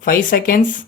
5 seconds.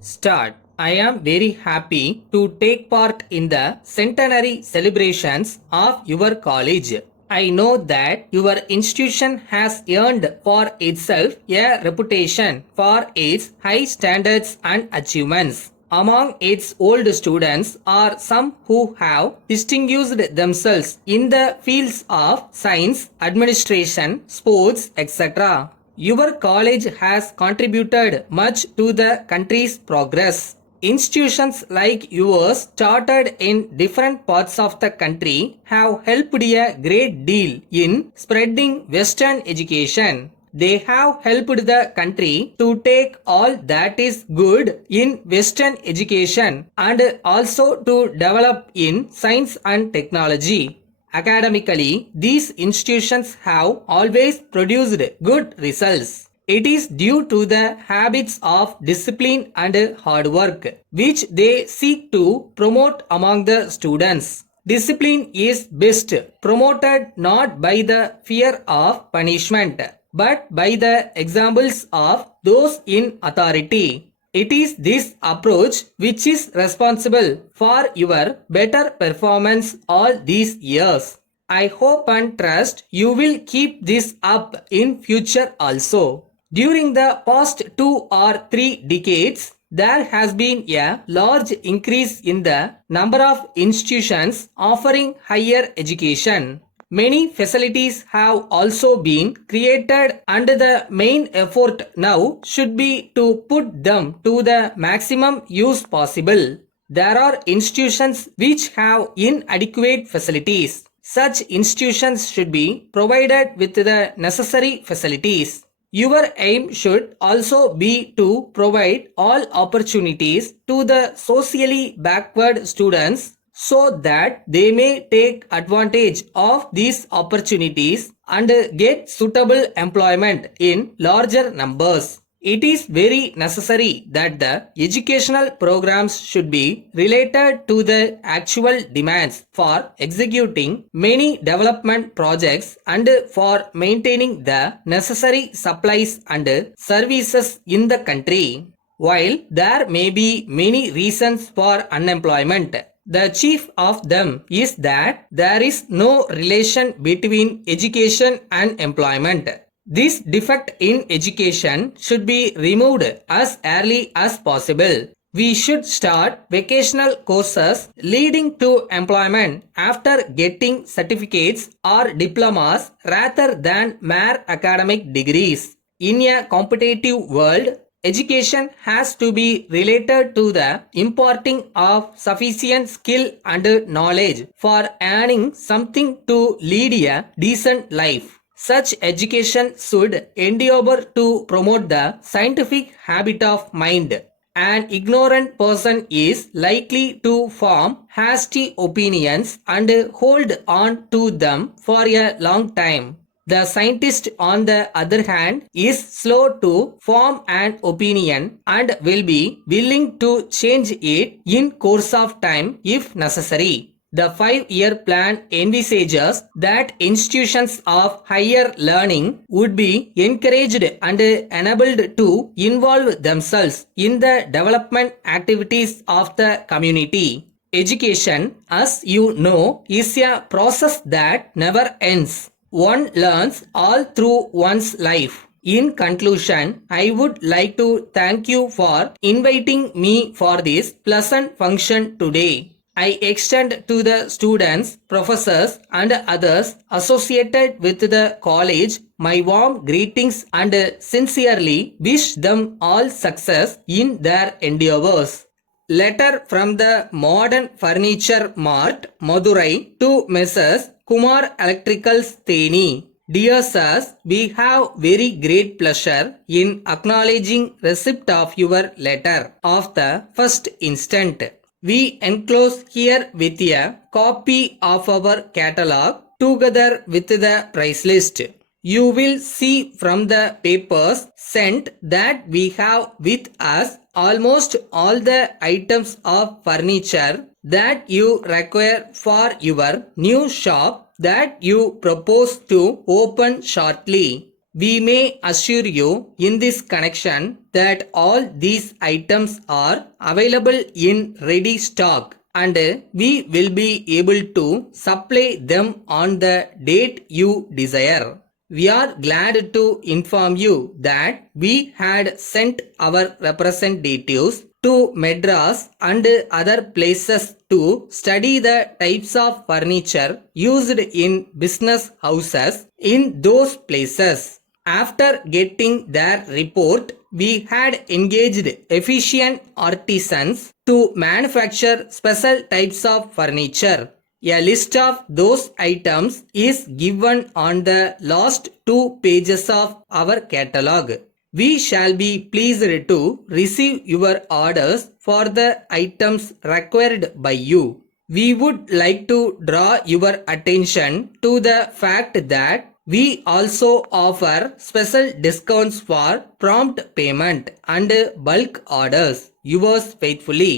Start. I am very happy to take part in the centenary celebrations of your college. I know that your institution has earned for itself a reputation for its high standards and achievements. Among its old students are some who have distinguished themselves in the fields of science, administration, sports, etc. Your college has contributed much to the country's progress. Institutions like yours, started in different parts of the country, have helped a great deal in spreading Western education. They have helped the country to take all that is good in Western education and also to develop in science and technology. Academically, these institutions have always produced good results. It is due to the habits of discipline and hard work, which they seek to promote among the students. Discipline is best promoted not by the fear of punishment, but by the examples of those in authority. It is this approach which is responsible for your better performance all these years. I hope and trust you will keep this up in future also. During the past 2 or 3 decades, there has been a large increase in the number of institutions offering higher education. Many facilities have also been created and the main effort now should be to put them to the maximum use possible. There are institutions which have inadequate facilities. Such institutions should be provided with the necessary facilities. Your aim should also be to provide all opportunities to the socially backward students so that they may take advantage of these opportunities and get suitable employment in larger numbers. It is very necessary that the educational programs should be related to the actual demands for executing many development projects and for maintaining the necessary supplies and services in the country. While there may be many reasons for unemployment, the chief of them is that there is no relation between education and employment. This defect in education should be removed as early as possible. We should start vocational courses leading to employment after getting certificates or diplomas rather than mere academic degrees. In a competitive world, education has to be related to the imparting of sufficient skill and knowledge for earning something to lead a decent life. Such education should endeavor to promote the scientific habit of mind. An ignorant person is likely to form hasty opinions and hold on to them for a long time. The scientist, on the other hand, is slow to form an opinion and will be willing to change it in course of time if necessary. The 5-year plan envisages that institutions of higher learning would be encouraged and enabled to involve themselves in the development activities of the community. Education, as you know, is a process that never ends. One learns all through one's life. In conclusion, I would like to thank you for inviting me for this pleasant function today. I extend to the students, professors and others associated with the college my warm greetings and sincerely wish them all success in their endeavors. Letter from the Modern Furniture Mart, Madurai to Messrs. Kumar Electricals, Theni. Dear sirs, we have very great pleasure in acknowledging receipt of your letter of the first instant. We enclose here with a copy of our catalog together with the price list. You will see from the papers sent that we have with us almost all the items of furniture that you require for your new shop that you propose to open shortly. We may assure you in this connection that all these items are available in ready stock and we will be able to supply them on the date you desire. We are glad to inform you that we had sent our representatives to Madras and other places to study the types of furniture used in business houses in those places. After getting their report, we had engaged efficient artisans to manufacture special types of furniture. A list of those items is given on the last 2 pages of our catalog. We shall be pleased to receive your orders for the items required by you. We would like to draw your attention to the fact that we also offer special discounts for prompt payment and bulk orders. Yours faithfully.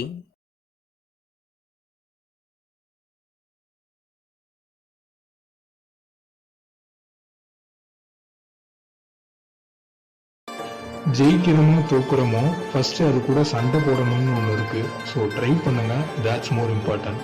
ஜெயிக்கிறோமோ தோக்குறோமோ first அது கூட சண்டை போடணும்னு ஒன்று இருக்கு. So try பண்ணுங்க, that's more important.